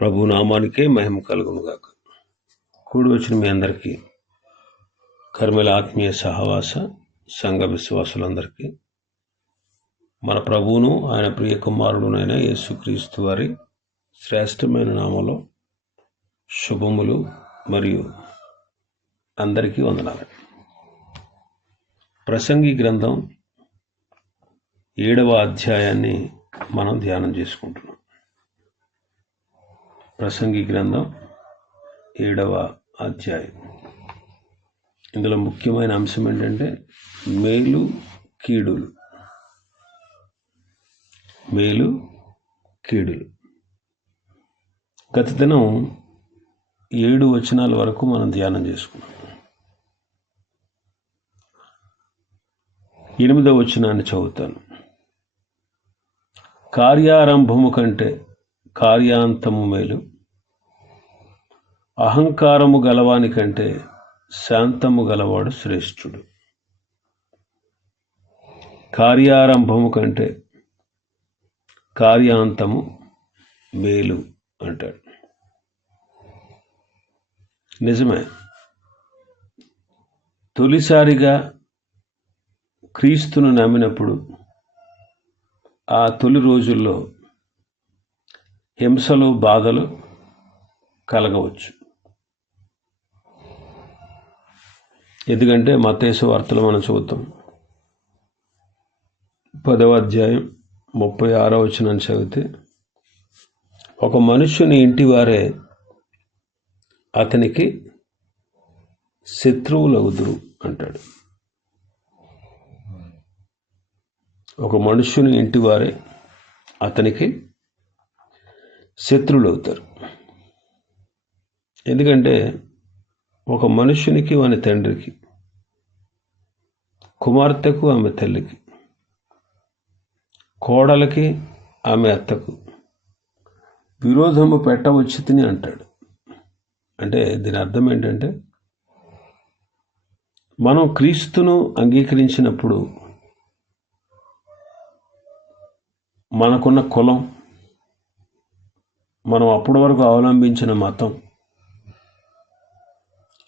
ప్రభు నామానికే మహిమ కలుగునుగాక. కూడి వచ్చిన మీ అందరికీ కర్మల ఆత్మీయ సహవాస సంఘ విశ్వాసులందరికీ మన ప్రభువును ఆయన ప్రియ కుమారుడునైన యేసుక్రీస్తు వారి శ్రేష్టమైన నామలో శుభములు మరియు అందరికీ వందనాలు. ప్రసంగి గ్రంథం ఏడవ అధ్యాయాన్ని మనం ధ్యానం చేసుకుంటున్నాం. ప్రసంగి గ్రంథం ఏడవ అధ్యాయం. ఇందులో ముఖ్యమైన అంశం ఏంటంటే మేలు కీడులు. మేలు కీడులు. గత దినం ఏడు వచనాల వరకు మనం ధ్యానం చేసుకున్నాం. ఎనిమిదవ వచనాన్ని చదువుతాను. కార్యారంభము కంటే కార్యాంతము మేలు. అహంకారము గలవాని కంటే శాంతము గలవాడు శ్రేష్ఠుడు. కార్యారంభము కంటే కార్యాంతము మేలు అంటాడు. నిజమే. తొలిసారిగా క్రీస్తును నమ్మినప్పుడు ఆ తొలి రోజుల్లో హింసలు బాధలు కలగవచ్చు. ఎందుకంటే మతేసు వార్తలు మనం చూద్దాం. పదవ అధ్యాయం ముప్పై ఆరో వచ్చిన చదివితే ఒక మనుష్యుని ఇంటి వారే అతనికి శత్రువులవుదురు అంటాడు. ఒక మనుష్యుని ఇంటి వారే అతనికి శత్రువులు అవుతారు ఎందుకంటే ఒక మనుష్యునికి వాని తండ్రికి కుమార్తెకు ఆమె తల్లికి కోడలకి ఆమె అత్తకు. విరోధము పెట్టవచ్చు తిని అంటాడు. అంటే దీని అర్థం ఏంటంటే మనం క్రీస్తును అంగీకరించినప్పుడు మనకున్న కులం మనం అప్పటి వరకు అవలంబించిన మతం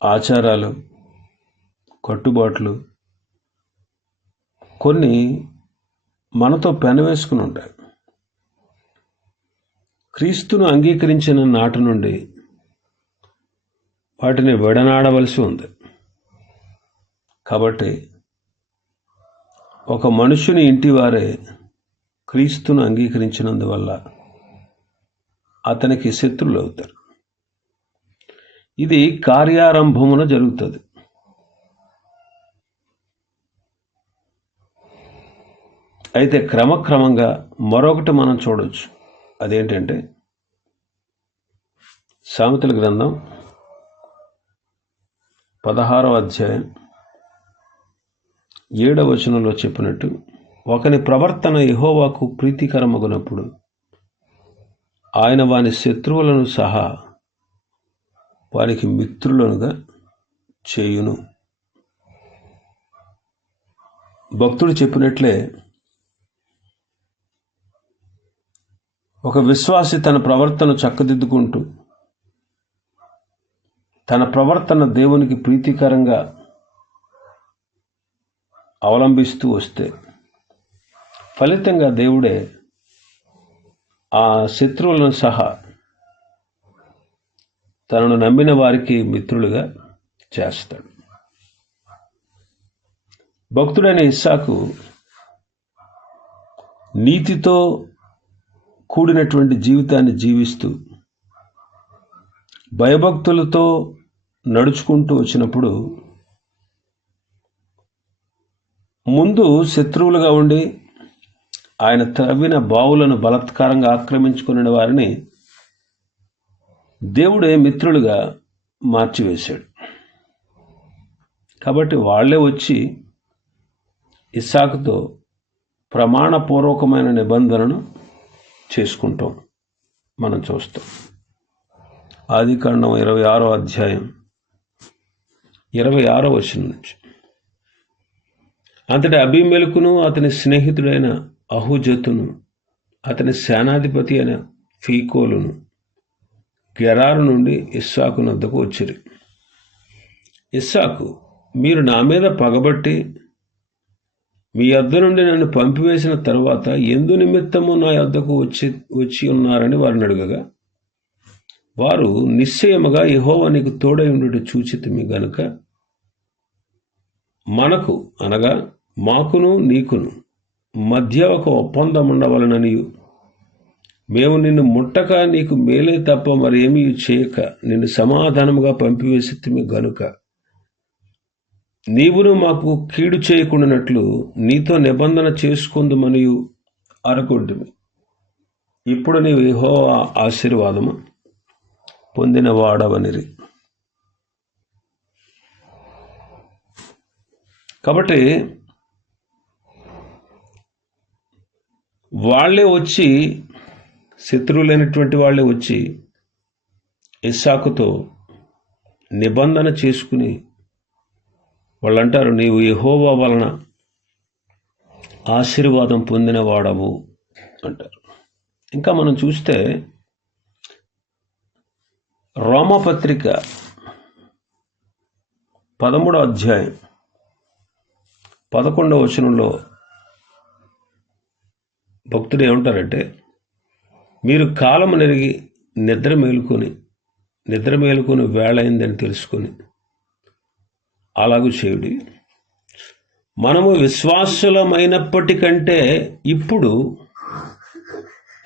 ఆచారాలు కట్టుబాట్లు కొన్ని మనతో పెనవేసుకుని ఉంటాయి. క్రీస్తును అంగీకరించిన నాటి నుండి వాటిని విడనాడవలసి ఉంది. కాబట్టి ఒక మనుషుని ఇంటి వారే క్రీస్తును అంగీకరించినందువల్ల అతనికి శత్రులు అవుతారు ఇది కార్యారంభమున జరుగుతుంది. అయితే క్రమక్రమంగా మరొకటి మనం చూడవచ్చు అదేంటంటే సామెతల గ్రంథం పదహారవ అధ్యాయం ఏడవ వచనంలో చెప్పినట్టు ఒకని ప్రవర్తన యహోవాకు ప్రీతికరమగునప్పుడు ఆయన వాని శత్రువులను సహా వారికి మిత్రులనుగా చేయును. భక్తుడు చెప్పినట్లే ఒక విశ్వాసి తన ప్రవర్తన చక్కదిద్దుకుంటూ తన ప్రవర్తన దేవునికి ప్రీతికరంగా అవలంబిస్తూ వస్తే ఫలితంగా దేవుడే ఆ శత్రువులను సహా తనను నమ్మిన వారికి మిత్రులుగా చేస్తాడు. భక్తుడైన ఇస్సాకు నీతితో కూడినటువంటి జీవితాన్ని జీవిస్తూ భయభక్తులతో నడుచుకుంటూ వచ్చినప్పుడు ముందు శత్రువులుగా ఉండి ఆయన తవ్విన బావులను బలత్కారంగా ఆక్రమించుకున్న వారిని దేవుడే మిత్రులుగా మార్చివేశాడు. కాబట్టి వాళ్ళే వచ్చి ఇస్సాకుతో ప్రమాణపూర్వకమైన నిబంధనను చేసుకుంటాం. మనం చూస్తాం. ఆది కాండం ఇరవై ఆరో అధ్యాయం ఇరవై ఆరో వచనం నుంచి. అంతటి అభిమెలకును అతని స్నేహితుడైన అహుజతును అతని సేనాధిపతి అయిన ఫీకోలును గెరారు నుండి ఇస్సాకు నద్దకు వచ్చిరి. ఇస్సాకు మీరు నా మీద పగబట్టి మీ యొద్ద నుండి నన్ను పంపివేసిన తర్వాత ఎందు నిమిత్తము నా యొద్దకు వచ్చి వచ్చి ఉన్నారని వారిని అడుగగా వారు నిశ్చయముగా యహోవ నీకు తోడై ఉండుట చూచితిమి గనుక మనకు అనగా మాకును నీకును మధ్య ఒక ఒప్పందం ఉండవలననియు. మేము నిన్ను ముట్టక నీకు మేలే తప్ప మరేమీ చేయక నిన్ను సమాధానముగా పంపివేసి గనుక. నీవును మాకు కీడు చేయకుండానట్లు నీతో నిబంధన చేసుకుందుమనియు అనుకుంటుమి ఇప్పుడు నీవు యెహో ఆశీర్వాదము పొందిన వాడవనిరి కాబట్టి వాళ్ళే వచ్చి శత్రువులైనటువంటి వాళ్ళే వచ్చి ఇస్సాకుతో నిబంధన చేసుకుని వాళ్ళు అంటారు నీవు యహోవా వలన ఆశీర్వాదం పొందిన వాడవు అంటారు. ఇంకా మనం చూస్తే రోమపత్రిక పదమూడో అధ్యాయం పదకొండవ వచనంలో భక్తుడు ఏమంటారంటే మీరు కాలం నెరిగి నిద్ర మేలుకొని నిద్ర మేలుకొని వేళైందని తెలుసుకొని అలాగూ చేయుడి. మనము విశ్వాసులమైనప్పటికంటే ఇప్పుడు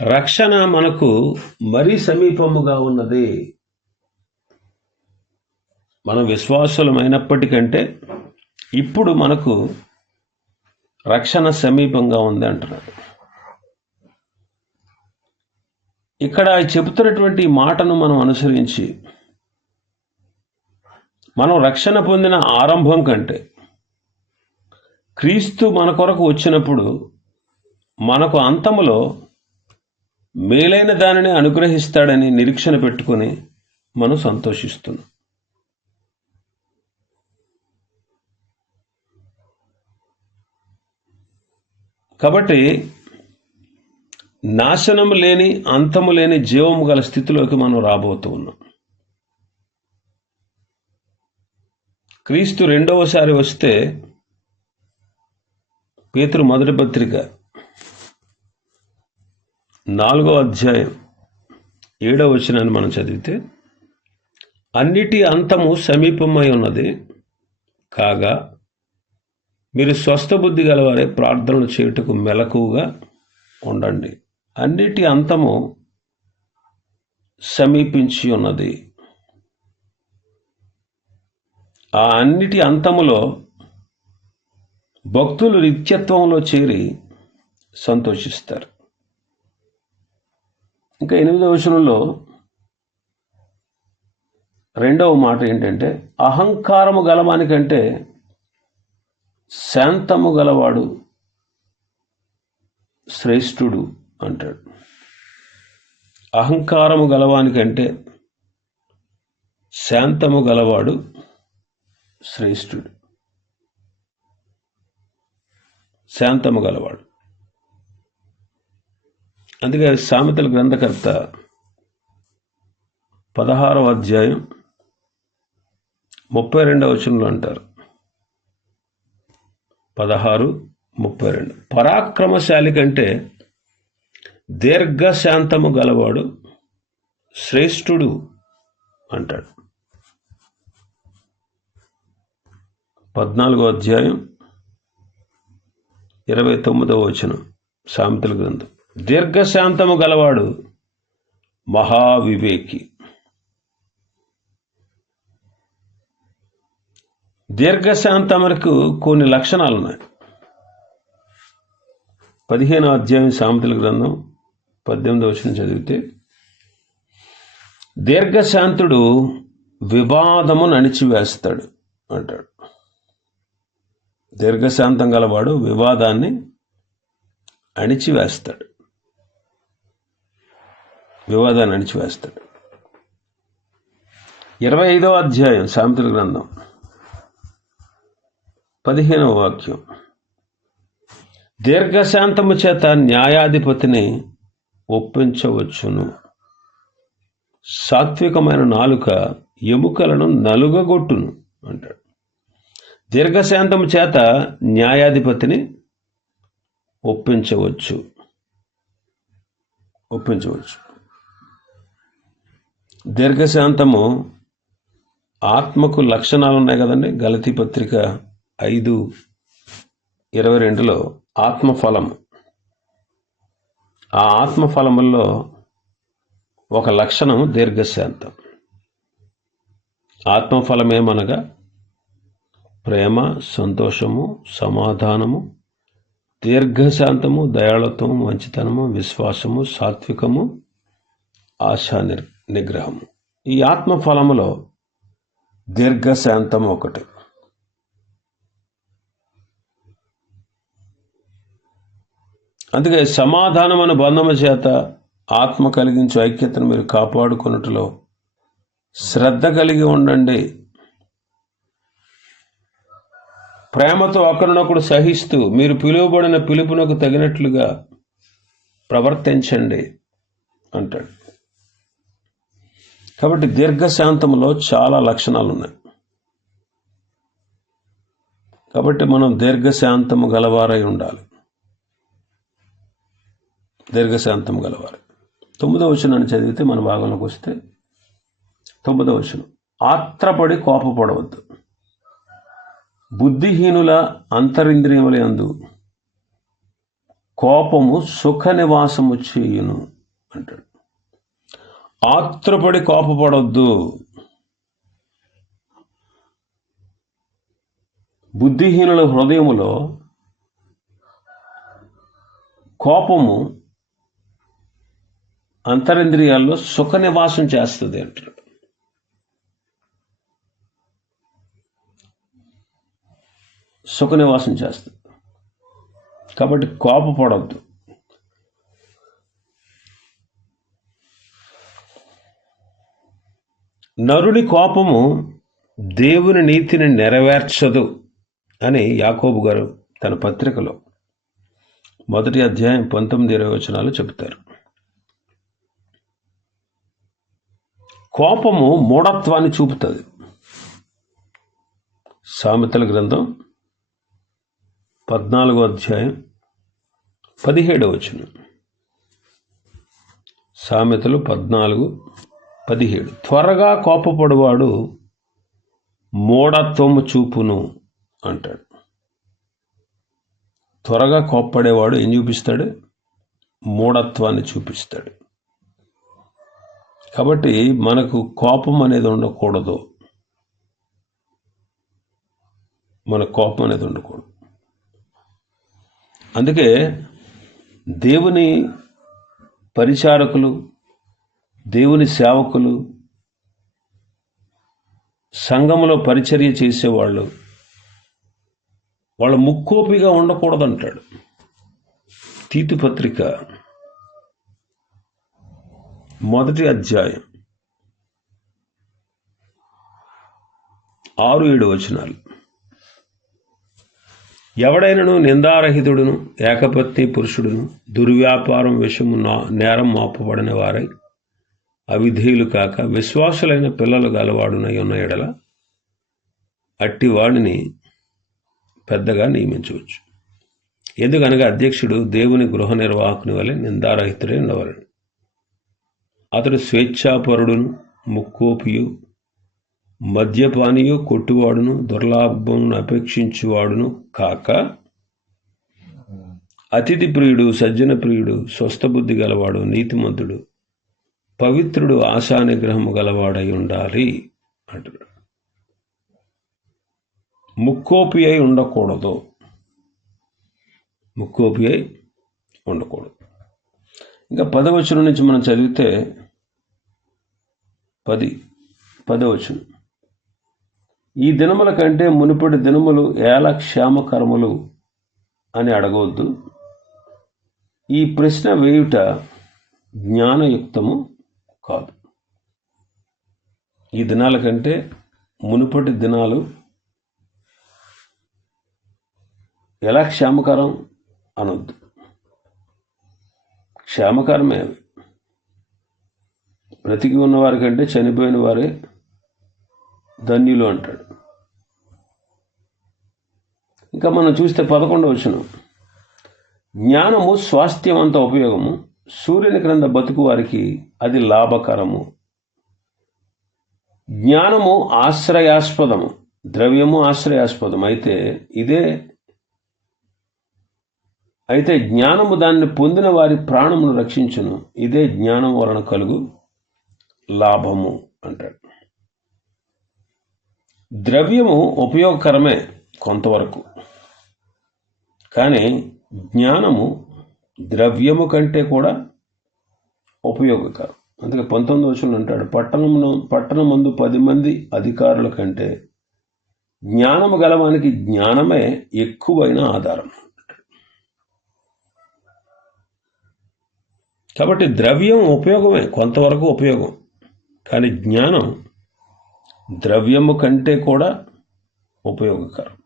రక్షణ మనకు మరీ సమీపముగా ఉన్నది. మనం విశ్వాసులమైనప్పటికంటే ఇప్పుడు మనకు రక్షణ సమీపంగా ఉంది అంటున్నారు. ఇక్కడ చెబుతున్నటువంటి మాటను మనం అనుసరించి మనం రక్షణ పొందిన ఆరంభం కంటే క్రీస్తు మన కొరకు వచ్చినప్పుడు మనకు అంతములో మేలైన దానిని అనుగ్రహిస్తాడని నిరీక్షణ పెట్టుకొని మనం సంతోషిస్తున్నాం. కాబట్టి నాశనం లేని అంతము లేని జీవము గల స్థితిలోకి మనం రాబోతూ ఉన్నాం. క్రీస్తు రెండవసారి వస్తే పేతురు మొదటి పత్రిక నాలుగో అధ్యాయం ఏడవ వచనాన్ని మనం చదివితే అన్నిటి అంతము సమీపమై ఉన్నది. కాగా మీరు స్వస్థ బుద్ధి గలవారే ప్రార్థనలు చేయుటకు మెలకుగా ఉండండి. అన్నిటి అంతము సమీపించి ఉన్నది. ఆ అన్నిటి అంతములో భక్తులు నిత్యత్వంలో చేరి సంతోషిస్తారు. ఇంకా ఎనిమిదవ వచనంలో రెండవ మాట ఏంటంటే అహంకారము గలవానికంటే శాంతము గలవాడు శ్రేష్ఠుడు అంటాడు. అహంకారము గలవానికంటే శాంతము గలవాడు శ్రేష్ఠుడు. శాంతము గలవాడు. అందుకే సామెతల గ్రంథకర్త పదహారవ అధ్యాయం ముప్పై రెండవ వచనంలో అంటారు. పదహారు ముప్పై రెండు. పరాక్రమశాలి కంటే దీర్ఘశాంతము గలవాడు శ్రేష్ఠుడు అంటాడు. పద్నాలుగో అధ్యాయం ఇరవై తొమ్మిదవ వచనం సామెతల గ్రంథం. దీర్ఘశాంతము గలవాడు మహావివేకి. దీర్ఘశాంతములకు కొన్ని లక్షణాలు ఉన్నాయి పదిహేనో అధ్యాయం సామెతల గ్రంథం పద్దెనిమిదవ వచనం చదివితే దీర్ఘశాంతుడు వివాదమును అణిచివేస్తాడు అంటాడు. దీర్ఘశాంతం గలవాడు వివాదాన్ని అణిచివేస్తాడు. వివాదాన్ని అణిచివేస్తాడు. ఇరవై ఐదవ అధ్యాయం సామెతల గ్రంథం. పదిహేనవ వాక్యం. దీర్ఘశాంతము చేత న్యాయాధిపతిని ఒప్పించవచ్చును. సాత్వికమైన నాలుక ఎముకలను నలుగగొట్టును అంటాడు. దీర్ఘశాంతం చేత న్యాయాధిపతిని ఒప్పించవచ్చు. ఒప్పించవచ్చు. దీర్ఘశాంతము ఆత్మకు లక్షణాలు ఉన్నాయి కదండి. గలతి పత్రిక ఐదు ఇరవై రెండులో ఆత్మఫలం ఆ ఆత్మఫలముల్లో ఒక లక్షణం దీర్ఘశాంతం. ఆత్మఫలమేమనగా ప్రేమ సంతోషము సమాధానము దీర్ఘశాంతము దయాళత్వము మంచితనము విశ్వాసము సాత్వికము ఆశా నిర్ నిగ్రహము. ఈ ఆత్మఫలములో దీర్ఘశాంతం ఒకటి. అందుకే సమాధానం అనే బంధము చేత ఆత్మ కలిగించే ఐక్యతను మీరు కాపాడుకున్నట్లో శ్రద్ధ కలిగి ఉండండి. ప్రేమతో ఒకరినొకడు సహిస్తూ మీరు పిలువబడిన పిలుపునకు తగినట్లుగా ప్రవర్తించండి అంటాడు. కాబట్టి దీర్ఘశాంతంలో చాలా లక్షణాలు ఉన్నాయి కాబట్టి మనం దీర్ఘశాంతము గలవారై ఉండాలి. దీర్ఘశాంతం గలవారు. తొమ్మిదో వచనాన్ని చదివితే మన భాగంలోకి వస్తే తొమ్మిదో వచనం. ఆత్రపడి కోపపడవద్దు. బుద్ధిహీనుల అంతరింద్రియముల యందు కోపము సుఖ నివాసము చేయును అంటాడు. ఆత్రపడి కోపపడొద్దు. బుద్ధిహీనుల హృదయములో కోపము అంతరింద్రియాల్లో సుఖ నివాసం చేస్తుంది అంటాడు. సుఖ నివాసం చేస్తుంది. కాబట్టి కోపపడవద్దు నరుని కోపము దేవుని నీతిని నెరవేర్చదు అని యాకోబు గారు తన పత్రికలో మొదటి అధ్యాయం పంతొమ్మిది ఇరవై వచనాలు చెబుతారు. కోపము మూఢత్వాన్ని చూపుతుంది. సామెతల గ్రంథం పద్నాలుగో అధ్యాయం పదిహేడవ వచనం. సామెతలు పద్నాలుగు పదిహేడు. త్వరగా కోపపడువాడు మూఢత్వము చూపును అంటాడు. త్వరగా కోప్పడేవాడు ఏం చూపిస్తాడు? మూఢత్వాన్ని చూపిస్తాడు. కాబట్టి మనకు కోపం అనేది ఉండకూడదు. మన కోపం అనేది ఉండకూడదు. అందుకే దేవుని పరిచారకులు దేవుని సేవకులు సంఘములో పరిచర్య చేసేవాళ్ళు వాళ్ళ ముక్కోపిగా ఉండకూడదంటాడు. తీతుపత్రిక మొదటి అధ్యాయం ఆరు ఏడు వచనాలు. ఎవడైనను నిందారహితుడును ఏకపత్ని పురుషుడును దుర్వ్యాపారం విషము నా నేరం మాపబడిన వారై అవిధేయులు కాక విశ్వాసులైన పిల్లలు గలవాడునై ఉన్న ఎడల అట్టి వాడిని పెద్దగా నియమించవచ్చు. ఎందుకనగా అధ్యక్షుడు దేవుని గృహ నిర్వాహకుని వలె నిందారహితుడే ఉండవలను. అతడు స్వేచ్ఛాపరుడును ముక్కోపియు మద్యపానియు కొట్టువాడును దుర్లాభమును అపేక్షించువాడును కాక అతిథి ప్రియుడు సజ్జన ప్రియుడు స్వస్థబుద్ధి గలవాడు నీతిమంతుడు పవిత్రుడు ఆశానిగ్రహము గలవాడై ఉండాలి అంటున్నాడు. ముక్కోపి అయి ఉండకూడదు. ముక్కోపి అయి ఉండకూడదు. ఇంకా పదవచనం నుంచి మనం చదివితే పది పదవచనం. ఈ దినముల కంటే మునుపటి దినములు ఎలా క్షేమకరములు అని అడగవద్దు. ఈ ప్రశ్న వేయుట జ్ఞానయుక్తము కాదు. ఈ దినాల కంటే మునుపటి దినాలు ఎలా క్షేమకరం అనొద్దు. క్షేమకరమే అవి. బ్రతికి ఉన్నవారి కంటే చనిపోయిన వారే ధన్యులు అంటాడు. ఇంకా మనం చూస్తే పదకొండవ వచనం. జ్ఞానము స్వాస్థ్యమంత ఉపయోగము. సూర్యుని క్రింద బతుకు వారికి అది లాభకరము. జ్ఞానము ఆశ్రయాస్పదము. ద్రవ్యము ఆశ్రయాస్పదం అయితే ఇదే అయితే జ్ఞానము దాన్ని పొందిన వారి ప్రాణమును రక్షించును. ఇదే జ్ఞానం వలన కలుగు లాభము అంటాడు. ద్రవ్యము ఉపయోగకరమే. కొంతవరకు. కానీ జ్ఞానము ద్రవ్యము కంటే కూడా ఉపయోగకరం. అందుకే పంతొమ్మిది వచ్చిన అంటాడు పట్టణమును పట్టణం ముందు పది మంది అధికారుల కంటే జ్ఞానము గలవానికి జ్ఞానమే ఎక్కువైన ఆధారం. కాబట్టి ద్రవ్యం ఉపయోగమే కొంతవరకు ఉపయోగం. కానీ జ్ఞానం ద్రవ్యము కంటే కూడా ఉపయోగకరం.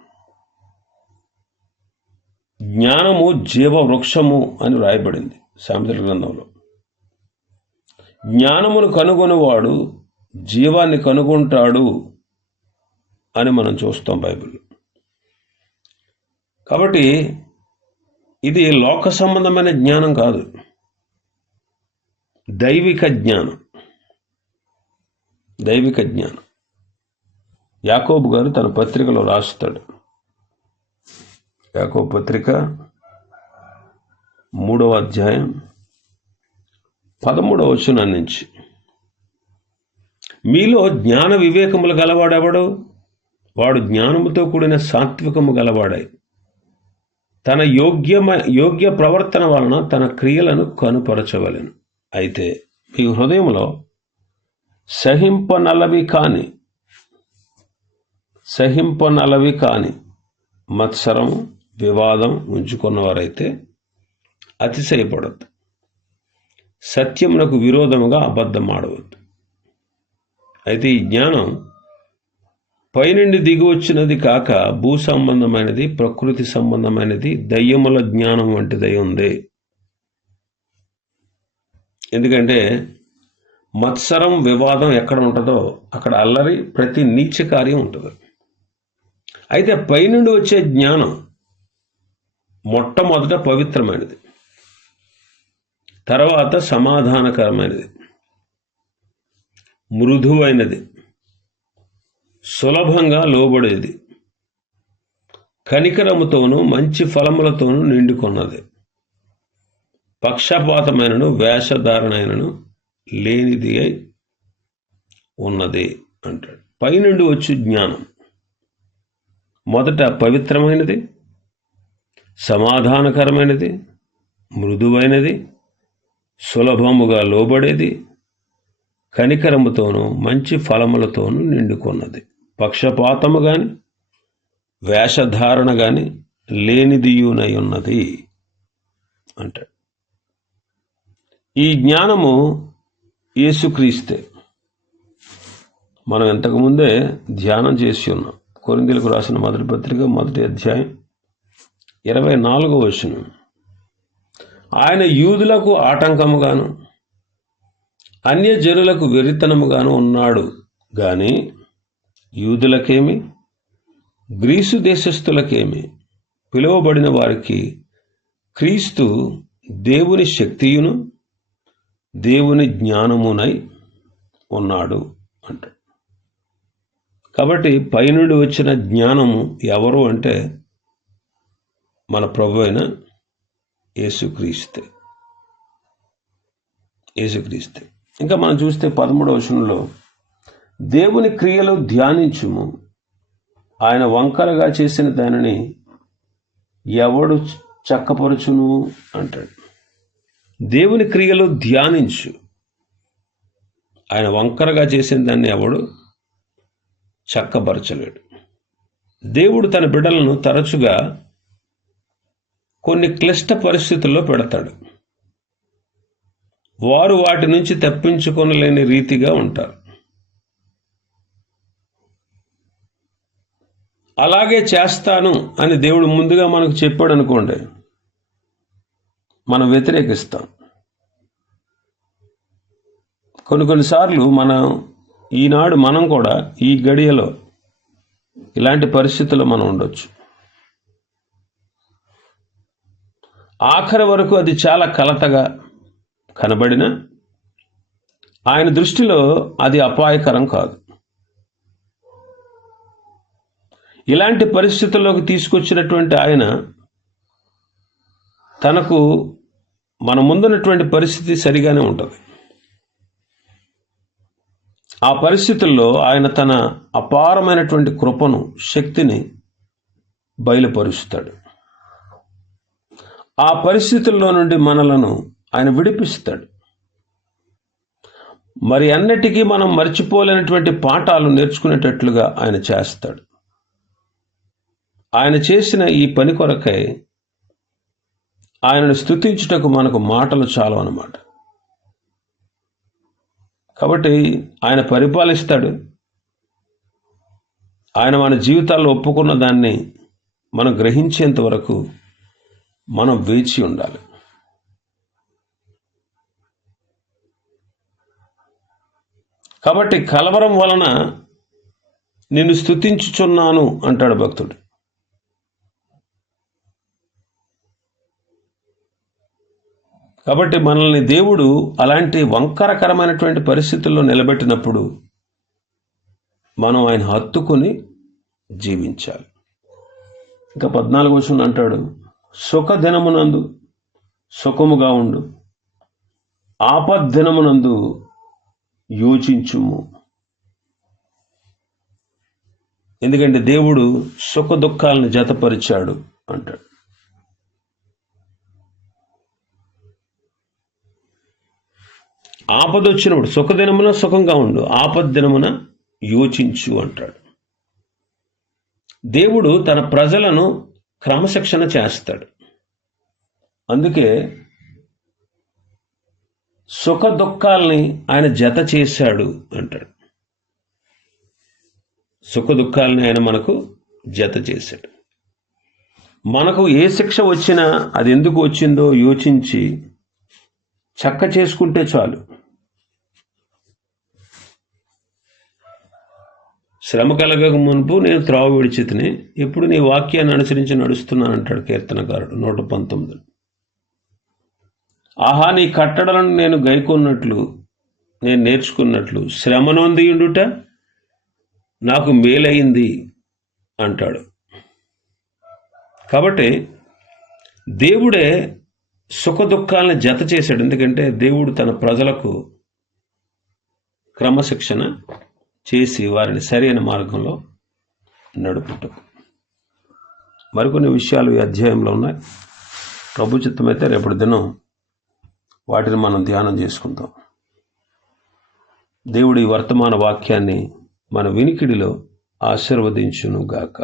జ్ఞానము జీవ వృక్షము అని వ్రాయబడింది సామెతల గ్రంథంలో. జ్ఞానమును కనుగొనేవాడు జీవాన్ని కనుగొంటాడు అని మనం చూస్తాం బైబిల్. కాబట్టి ఇది లోక సంబంధమైన జ్ఞానం కాదు. దైవిక జ్ఞానం. దైవిక జ్ఞానం. యాకోబు గారు తన పత్రికలో రాస్తాడు. యాకో పత్రిక మూడవ అధ్యాయం పదమూడవ వచనం నుంచి. మీలో జ్ఞాన వివేకములు గలవాడెవడు వాడు జ్ఞానముతో కూడిన సాత్వికము గలవాడాయి తన యోగ్యమ యోగ్య ప్రవర్తన వలన తన క్రియలను కనుపరచవలెను. అయితే మీ హృదయంలో సహింపనలవి కాని సహింపనలవి కాని మత్సరం వివాదం ఉంచుకున్నవారైతే అతిశయపడద్దు. సత్యమునకు విరోధముగా అబద్ధం ఆడవద్దు అయితే ఈ జ్ఞానం పైనుండి దిగి వచ్చినది కాక భూ సంబంధమైనది ప్రకృతి సంబంధమైనది దయ్యముల జ్ఞానం వంటిదై ఉంది. ఎందుకంటే మత్సరం వివాదం ఎక్కడ ఉంటుందో అక్కడ అల్లరి ప్రతి నీచ కార్యం ఉంటుంది. అయితే పైనుండి వచ్చే జ్ఞానం మొట్టమొదట పవిత్రమైనది. తర్వాత సమాధానకరమైనది. మృదువైనది. సులభంగా లోబడేది. కనికరముతోనూ మంచి ఫలములతోనూ నిండుకున్నది. పక్షపాతమైనను వేషధారణైనను లేనిది అయి ఉన్నది అంటాడు. పైనుండి వచ్చు జ్ఞానం. మొదట పవిత్రమైనది సమాధానకరమైనది మృదువైనది సులభముగా లోబడేది కనికరముతోనూ మంచి ఫలములతోనూ నిండుకున్నది. పక్షపాతము గాని వేషధారణ గాని లేనిదియునై ఉన్నది అంటాడు. ఈ జ్ఞానము యేసుక్రీస్తే. మనం ఇంతకుముందే ధ్యానం చేసి ఉన్నాం. కొరిందులకు రాసిన మొదటి పత్రిక మొదటి అధ్యాయం ఇరవై నాలుగో వచనం. ఆయన యూదులకు ఆటంకముగాను అన్యజనులకు వెరితనముగాను ఉన్నాడు. కానీ యూదులకేమి గ్రీసు దేశస్థులకేమి పిలువబడిన వారికి క్రీస్తు దేవుని శక్తియును దేవుని జ్ఞానమునై ఉన్నాడు అంట. కాబట్టి పైనుండి వచ్చిన జ్ఞానము ఎవరు అంటే మన ప్రభు అయిన యేసుక్రీస్తే యేసుక్రీస్తే ఇంకా మనం చూస్తే పదమూడవ వచనంలో దేవుని క్రియలు ధ్యానించుము. ఆయన వంకరగా చేసిన దానిని ఎవడు చక్కపరచును? అంటాడు. దేవుని క్రియలు ధ్యానించు. ఆయన వంకరగా చేసిన దాన్ని ఎవడు చక్కపరచలేడు. దేవుడు తన బిడ్డలను తరచుగా కొన్ని క్లిష్ట పరిస్థితుల్లో పెడతాడు. వారు వాటి నుంచి తప్పించుకొనలేని రీతిగా ఉంటారు. అలాగే చేస్తాను అని దేవుడు ముందుగా మనకు చెప్పాడు అనుకోండి మనం వ్యతిరేకిస్తాం. కొన్ని కొన్నిసార్లు మనం ఈనాడు మనం కూడా ఈ గడియలో ఇలాంటి పరిస్థితుల్లో మనం ఉండొచ్చు. ఆఖరి వరకు అది చాలా కలతగా కనబడిన ఆయన దృష్టిలో అది అపాయకరం కాదు. ఇలాంటి పరిస్థితుల్లోకి తీసుకొచ్చినటువంటి ఆయన తనకు మన ముందున్నటువంటి పరిస్థితి సరిగానే ఉంటుంది. ఆ పరిస్థితుల్లో ఆయన తన అపారమైనటువంటి కృపను శక్తిని బయలుపరుస్తాడు. ఆ పరిస్థితుల్లో నుండి మనలను ఆయన విడిపిస్తాడు. మరి అన్నిటికీ మనం మర్చిపోలేనటువంటి పాఠాలు నేర్చుకునేటట్లుగా ఆయన చేస్తాడు. ఆయన చేసిన ఈ పని కొరకై ఆయనను స్థుతించుటకు మనకు మాటలు చాలు అన్నమాట. కాబట్టి ఆయన పరిపాలిస్తాడు. ఆయన మన జీవితాల్లో ఒప్పుకున్న దాన్ని మనం గ్రహించేంత వరకు మనం వేచి ఉండాలి. కాబట్టి కలవరం వలన నిన్ను స్థుతించుచున్నాను అంటాడు భక్తుడు. కాబట్టి మనల్ని దేవుడు అలాంటి వంకరకరమైనటువంటి పరిస్థితుల్లో నిలబెట్టినప్పుడు మనం ఆయన హత్తుకొని జీవించాలి. ఇంకా పద్నాలుగు వచ్చిన అంటాడు సుఖదినమునందు సుఖముగా ఉండు. ఆపద్దినమునందు యోచించుము. ఎందుకంటే దేవుడు సుఖ దుఃఖాలను జతపరిచాడు అంటాడు. ఆపద వచ్చినప్పుడు సుఖదినమున సుఖంగా ఉండు ఆపద్దినమున యోచించు అంటాడు. దేవుడు తన ప్రజలను క్రమశిక్షణ చేస్తాడు. అందుకే సుఖ దుఃఖాలని ఆయన జత చేశాడు అంటాడు. సుఖ దుఃఖాలని ఆయన మనకు జత చేశాడు. మనకు ఏ శిక్ష వచ్చినా అది ఎందుకు వచ్చిందో యోచించి చక్క చేసుకుంటే చాలు. శ్రమ కలగక మునుపు నేను త్రావ విడిచితిని ఇప్పుడు నీ వాక్యాన్ని అనుసరించి నడుస్తున్నాను అంటాడు కీర్తనకారుడు నూట పంతొమ్మిది. ఆహా నీ కట్టడలను నేను గైకొన్నట్లు నేను నేర్చుకున్నట్లు శ్రమ నొందియుండుట నాకు మేలైంది అంటాడు. కాబట్టి దేవుడే సుఖదుఖాలను జత చేశాడు ఎందుకంటే దేవుడు తన ప్రజలకు క్రమశిక్షణ చేసి వారిని సరైన మార్గంలో నడుపుటకు. మరికొన్ని విషయాలు ఈ అధ్యాయంలో ఉన్నాయి. ప్రభు చిత్తమైతే రేపటి దినం వాటిని మనం ధ్యానం చేసుకుందాం దేవుడి వర్తమాన వాక్యాన్ని మన వినికిడిలో ఆశీర్వదించును గాక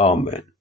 ఆమెన్.